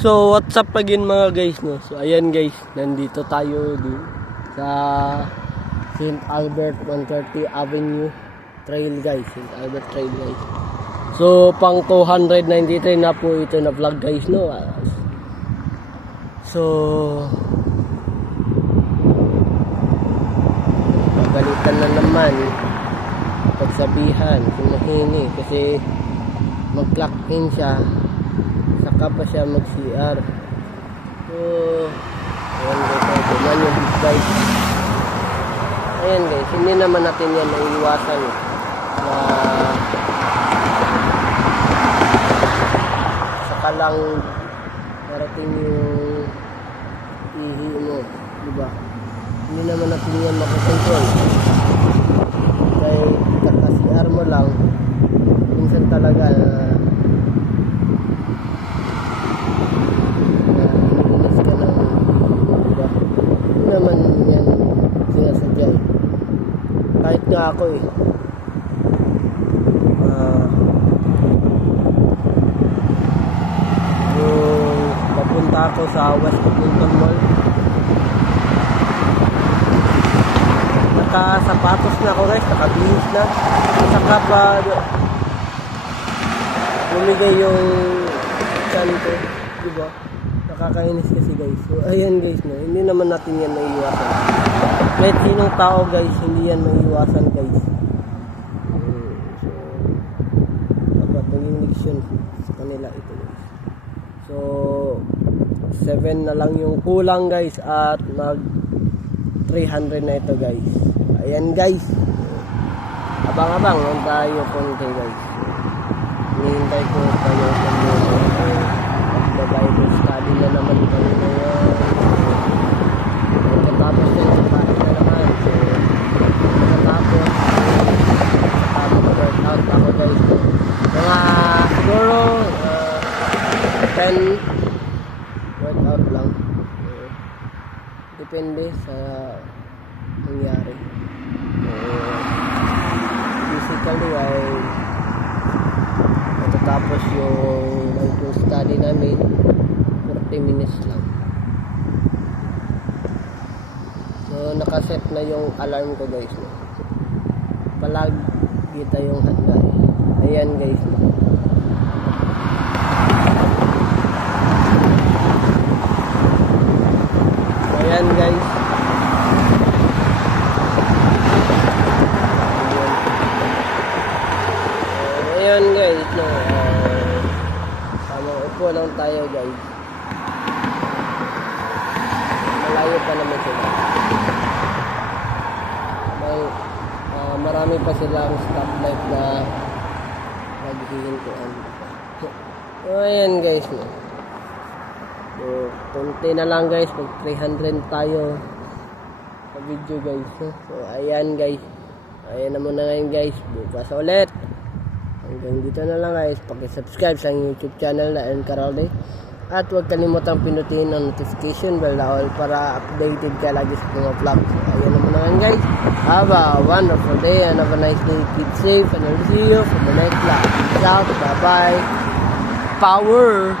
So what's up again mga guys, no? So ayan guys, nandito tayo sa St. Albert 130 Avenue Trail guys, St. Albert Trail guys. So pang 293 na po ito na vlog guys, no? So pagalitan na naman, pagsabihan, sumahini kasi mag-clock in siya, saka pa siya mag-CR. So ayan guys, ayan yung big guys. Ayan guys, hindi naman natin yan naiiwasan na saka lang parating yung ihi mo, diba? Hindi naman natin yan makakontrol. Kaya kaka-CR mo lang, minsan talaga naiinis ka ng diba? Hindi naman yan sinasadya eh. Kahit nga ako eh, yung papunta ako sa West Pupuntan Mall, nakasapatos na ako guys, nakabihis na, saka pa bumigay yung chan ko, diba? Nakakainis kasi guys. So ayan guys, no? Hindi naman natin yan maiiwasan. Kahit sinong tao guys, hindi yan maiiwasan guys. So dapat maging leksyon sa kanila ito guys. So 7 na lang yung kulang guys, at mag 300 na ito guys. Ayan guys, abang-abang lang tayo konti guys. Hinihintay ko tayo mag-Bible study na naman kami ngayon. Pagkatapos yan sa pati na naman. So pagkatapos mag-workout ako guys. Mga siguro 10 workout lang. Depende sa nangyari. Physically ay matatapos yung Bible study namin 40 minutes lang. So nakaset na yung alarm ko guys. Palagi tayong handa eh. Ayan guys. Ayan guys. Ayan guys, no. Upo lang tayo guys. Malayo pa naman sila. Marami pa silang stoplight na maghihintuan. So ayan guys, no. So konti na lang guys, pag 300 tayo sa video guys, no? So ayan guys, ayan na muna ngayon guys, bukas ulit. Hanggang dito na lang guys, paki-subscribe sa YouTube channel na El Carolde, at huwag kalimutang pinutin ang notification bell na all para updated ka lagi sa mga vlog. So ayan na muna ngayon guys, have a wonderful day and have a nice day, keep safe, and I'll see you for the next vlog. Peace out, bye bye, power.